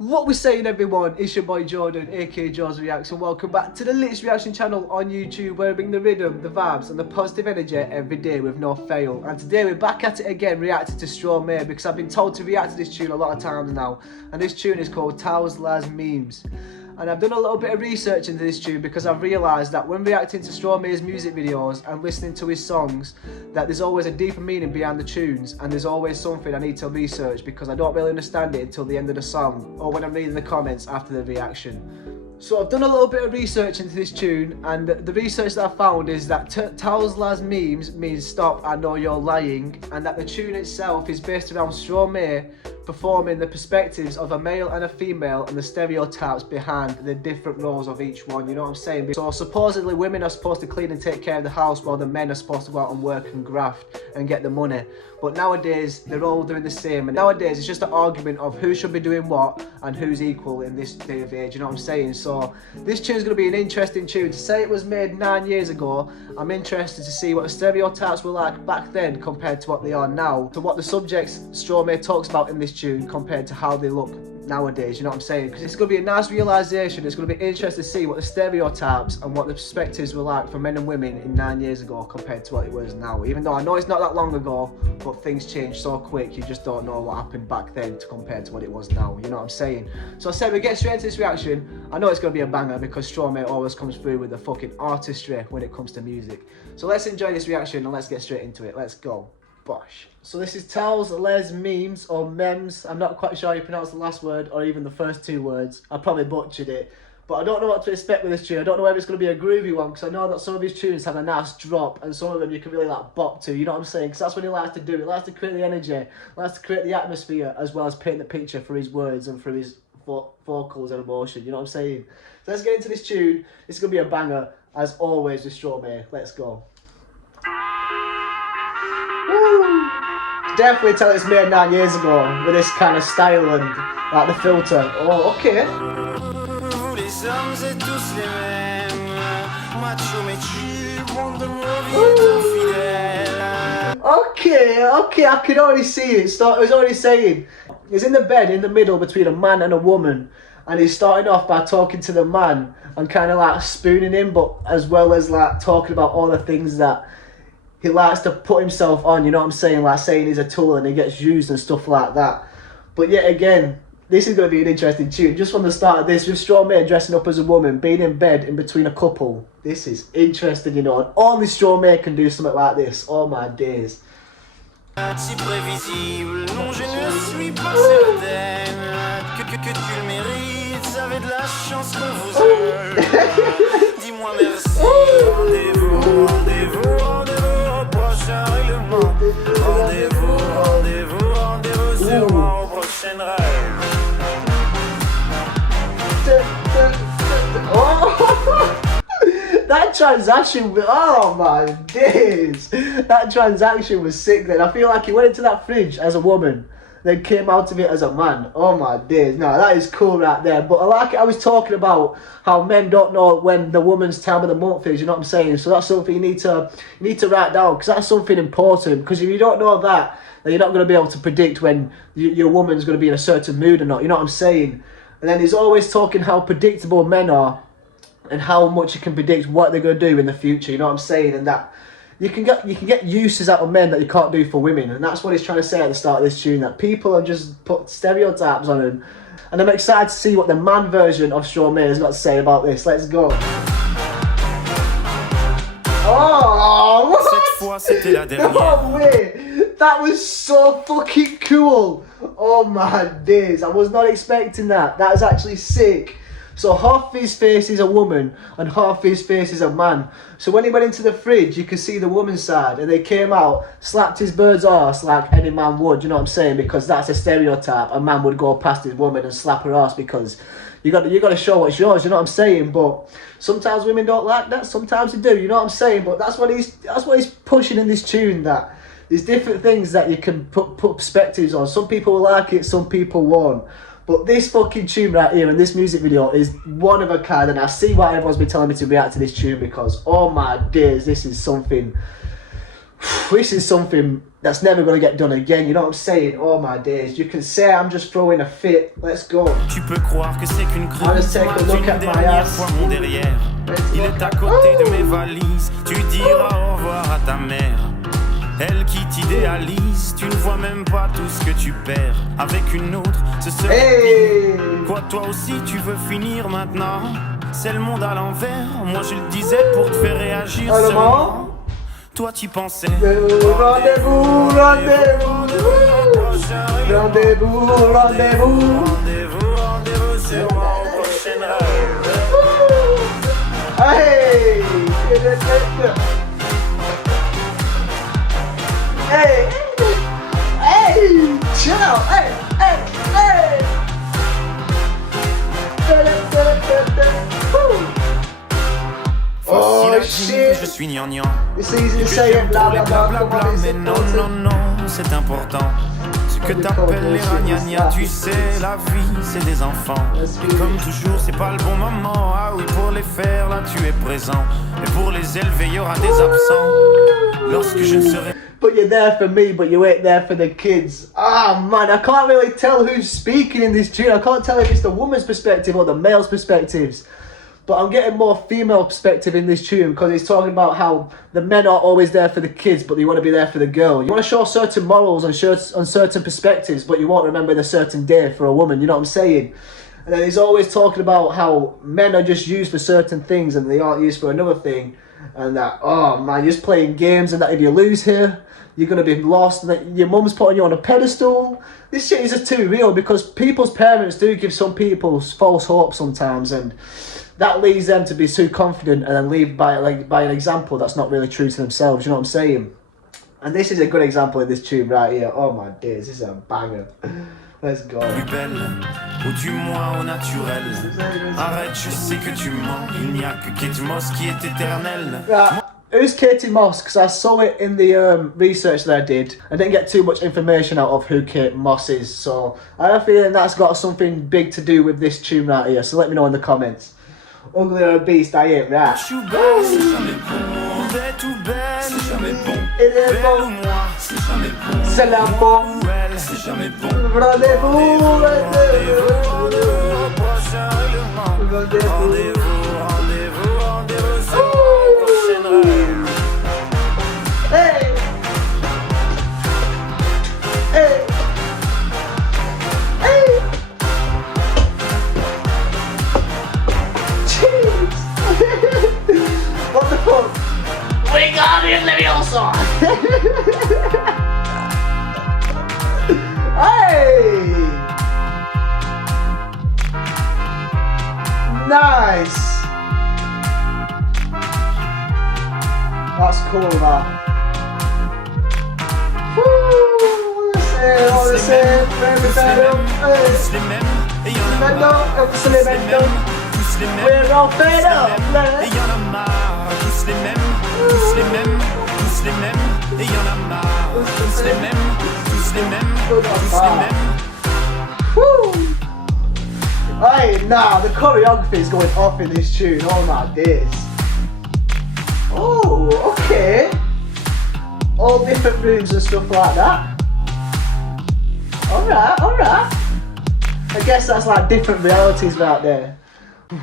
What we're saying, everyone, it's your boy Jordan, aka Jaws Reacts, and welcome back to the latest reaction channel on YouTube, where I bring the rhythm, the vibes and the positive energy every day with no fail. And today we're back at it again, reacting to Stromae, because I've been told to react to this tune a lot of times now, and this tune is called Tous, Mêmes. And I've done a little bit of research into this tune because I've realised that when reacting to Stromae's music videos and listening to his songs, that there's always a deeper meaning behind the tunes, and there's always something I need to research because I don't really understand it until the end of the song or when I'm reading the comments after the reaction. So I've done a little bit of research into this tune, and the research that I found is that Tous, Mêmes means stop, I know you're lying, and that the tune itself is based around Stromae performing the perspectives of a male and a female and the stereotypes behind the different roles of each one, you know what I'm saying? So supposedly women are supposed to clean and take care of the house while the men are supposed to go out and work and graft and get the money. But nowadays they're all doing the same, and nowadays it's just an argument of who should be doing what and who's equal in this day of age, you know what I'm saying? So this tune's going to be an interesting tune. To say it was made 9 years ago, I'm interested to see what the stereotypes were like back then compared to what they are now, to what the subjects Stromae talks about in this tune compared to how they look nowadays, you know what I'm saying? Because it's going to be a nice realisation. It's going to be interesting to see what the stereotypes and what the perspectives were like for men and women in 9 years ago compared to what it was now. Even though I know it's not that long ago, but things change so quick, you just don't know what happened back then to compared to what it was now, you know what I'm saying? So I said we get straight into this reaction. I know it's going to be a banger because Stromae always comes through with the fucking artistry when it comes to music. So let's enjoy this reaction and let's get straight into it. Let's go. Bosh. So this is Tous, Mêmes or Mêmes. I'm not quite sure how you pronounce the last word or even the first two words. I probably butchered it. But I don't know what to expect with this tune. I don't know whether it's going to be a groovy one, because I know that some of his tunes have a nice drop and some of them you can really like bop to, you know what I'm saying? Because that's what he likes to do. He likes to create the energy, he likes to create the atmosphere as well as paint the picture for his words and for his vocals and emotion, you know what I'm saying? So let's get into this tune. It's going to be a banger as always with Stromae. Let's go. Woo! Definitely tell it's made 9 years ago with this kind of style and like the filter. Oh, okay. Okay, I can already see it. I was already saying he's in the bed in the middle between a man and a woman, and he's starting off by talking to the man and kind of like spooning him, but as well as like talking about all the things that he likes to put himself on, you know what I'm saying? Like saying he's a tool and he gets used and stuff like that. But yet again, this is going to be an interesting tune. Just from the start of this, with Stromae dressing up as a woman, being in bed in between a couple. This is interesting, you know. And only Stromae can do something like this. Oh my days. Si prévisible, non je ne suis pas certaine que tu le mérites, avez de la chance qu'on vous aime. Dis-moi merci, rendez-vous, rendez-vous, rendez-vous au prochain règlement. Rendez-vous, rendez-vous, rendez-vous sûrement au prochain rêve. That transaction, oh my days, that transaction was sick then. I feel like he went into that fridge as a woman, then came out of it as a man. Oh my days, no, that is cool right there. But I like it, I was talking about how men don't know when the woman's time of the month is, you know what I'm saying? So that's something you need to write down, because that's something important. Because if you don't know that, then you're not going to be able to predict when your woman's going to be in a certain mood or not, you know what I'm saying? And then he's always talking how predictable men are, and how much you can predict what they're going to do in the future, you know what I'm saying? And that you can get uses out of men that you can't do for women, and that's what he's trying to say at the start of this tune, that people have just put stereotypes on him. And I'm excited to see what the man version of Stromae has got to say about this. Let's go. Oh, what? No way! That was so fucking cool! Oh my days, I was not expecting that. That is actually sick. So half his face is a woman and half his face is a man. So when he went into the fridge, you could see the woman's side, and they came out, slapped his bird's arse like any man would, you know what I'm saying? Because that's a stereotype. A man would go past his woman and slap her arse because you got to show what's yours, you know what I'm saying? But sometimes women don't like that, sometimes they do, you know what I'm saying? But that's what he's pushing in this tune, that there's different things that you can put perspectives on. Some people will like it, some people won't. But this fucking tune right here and this music video is one of a kind, and I see why everyone's been telling me to react to this tune, because oh my days, this is something This is something that's never going to get done again, you know what I'm saying? Oh my days, you can say I'm just throwing a fit. Let's go. Tu peux croire que c'est qu'une I'll just take a look at my ass. Mon derrière, il est à côté de mes valises. Tu diras au revoir à ta mère. Elle qui t'idéalise, tu ne vois même pas tout ce que tu perds. Avec une autre, ce serait pire. Quoi, toi aussi tu veux finir maintenant? C'est le monde à l'envers. Moi je le disais pour te faire réagir seulement. Toi tu pensais rendez-vous, sur mon prochain rêve. Hey, hey, hey, chill out, hey, hey, hey. Oh shit, je suis gnangnan. It's easy to say it, blah blah blah, blah, mais non, non, non, c'est important. Ce que t'appelles les ragnagnas, tu sais, la vie, c'est des enfants. Et comme toujours, c'est pas le bon moment. Ah oui, pour les faire, là, tu es présent. Et pour les élever, il y aura des absents. Lorsque je ne serai... But you're there for me, but you ain't there for the kids. Ah man, I can't really tell who's speaking in this tune. I can't tell if it's the woman's perspective or the male's perspectives. But I'm getting more female perspective in this tune because he's talking about how the men are always there for the kids, but you want to be there for the girl. You want to show certain morals and certain perspectives, but you won't remember the certain day for a woman, you know what I'm saying? And then he's always talking about how men are just used for certain things and they aren't used for another thing. And that, oh man, you're just playing games and that if you lose here, you're going to be lost and that your mum's putting you on a pedestal. This shit is just too real because people's parents do give some people false hope sometimes, and that leads them to be too confident and then lead by an example that's not really true to themselves, you know what I'm saying? And this is a good example of this tune right here. Oh my days, this is a banger. Let's go. Plus belle, ou du moins au naturel. Arrête, je sais que tu mens. Il n'y a que Kate Moss qui est éternelle. Right. Who's Katie Moss? Because I saw it in the research that I did. I didn't get too much information out of who Kate Moss is. So I have a feeling that's got something big to do with this tune right here. So let me know in the comments. Ugly or a beast, I ain't right. C'est jamais bon, tout belle, c'est jamais bon. Belle ou moi, c'est jamais bon. C'est la bombe. C'est jamais bon. Rendez-vous, Rendez-vous au prochain règlement. Rendez-vous sur mon prochain rêve. Hey! Hey! Hey! Jeez! What the fuck? We got in Leviosa! Hey! Nice! That's cool, man. Woo! On the same, we're all fed up, man. Et y'en a marre, tous les mêmes, tous les mêmes, tous les mêmes. Et y'en a marre, tous les mêmes, tous les mêmes, tous les mêmes. Woo! Hey, nah, the choreography is going off in this tune. Oh my days. Oh, okay. All different rooms and stuff like that. Alright, alright. I guess that's like different realities right there.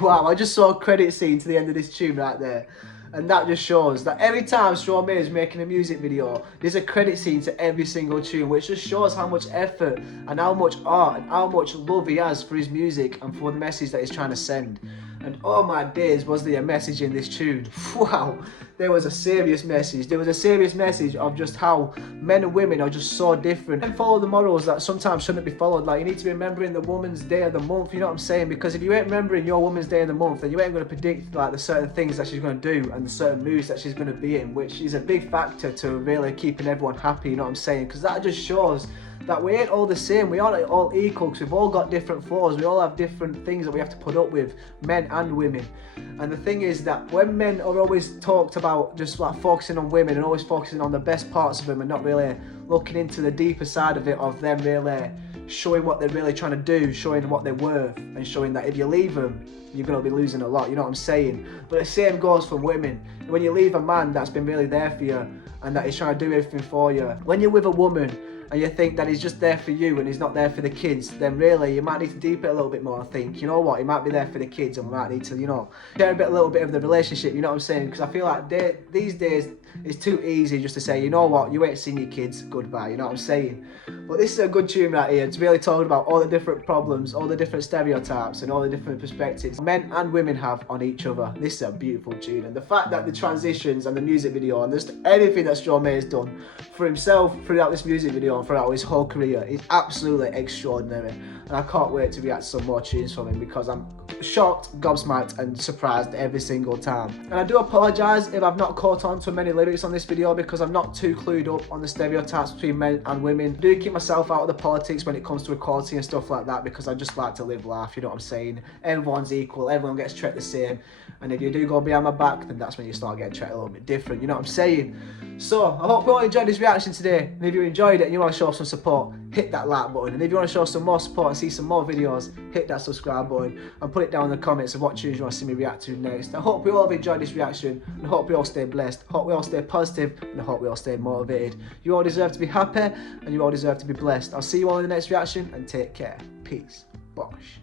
Wow, I just saw a credit scene to the end of this tune right there. And that just shows that every time Stromae is making a music video, there's a credit scene to every single tune, which just shows how much effort and how much art and how much love he has for his music and for the message that he's trying to send. And oh my days, was there a message in this tune. Wow, there was a serious message. There was a serious message of just how men and women are just so different and follow the morals that sometimes shouldn't be followed. Like, you need to be remembering the woman's day of the month, you know what I'm saying? Because if you ain't remembering your woman's day of the month, then you ain't going to predict like the certain things that she's going to do and the certain moods that she's going to be in, which is a big factor to really keeping everyone happy, you know what I'm saying? Because that just shows that we ain't all the same, we aren't all equal, because we've all got different flaws, we all have different things that we have to put up with, men and women. And the thing is that when men are always talked about just like focusing on women and always focusing on the best parts of them and not really looking into the deeper side of it, of them really showing what they're really trying to do, showing what they're worth, and showing that if you leave them, you're going to be losing a lot, you know what I'm saying? But the same goes for women. When you leave a man that's been really there for you and that is trying to do everything for you, when you're with a woman and you think that he's just there for you and he's not there for the kids, then really you might need to deep it a little bit more. I think, you know what, he might be there for the kids and we might need to, you know, share a little bit of the relationship, you know what I'm saying? Because I feel like these days it's too easy just to say, you know what, you ain't seen your kids, goodbye, you know what I'm saying? But this is a good tune right here. It's really talking about all the different problems, all the different stereotypes and all the different perspectives men and women have on each other. This is a beautiful tune, and the fact that the transitions and the music video and just everything that Stromae has done for himself throughout this music video and throughout his whole career is absolutely extraordinary. And I can't wait to react to some more tunes from him because I'm shocked, gobsmacked and surprised every single time. And I do apologise if I've not caught on to many lyrics on this video because I'm not too clued up on the stereotypes between men and women. I do keep myself out of the politics when it comes to equality and stuff like that because I just like to live life, you know what I'm saying? Everyone's equal, everyone gets treated the same, and if you do go behind my back, then that's when you start getting treated a little bit different, you know what I'm saying? So I hope you all enjoyed this reaction today, and if you enjoyed it and you want to show some support, hit that like button, and if you want to show some more support and see some more videos, hit that subscribe button and put it down in the comments of what tunes you want to see me react to next. I hope you all have enjoyed this reaction, and I hope you all stay blessed, I hope we all stay positive, and I hope we all stay motivated. You all deserve to be happy and you all deserve to be blessed. I'll see you all in the next reaction, and take care. Peace. Bosh.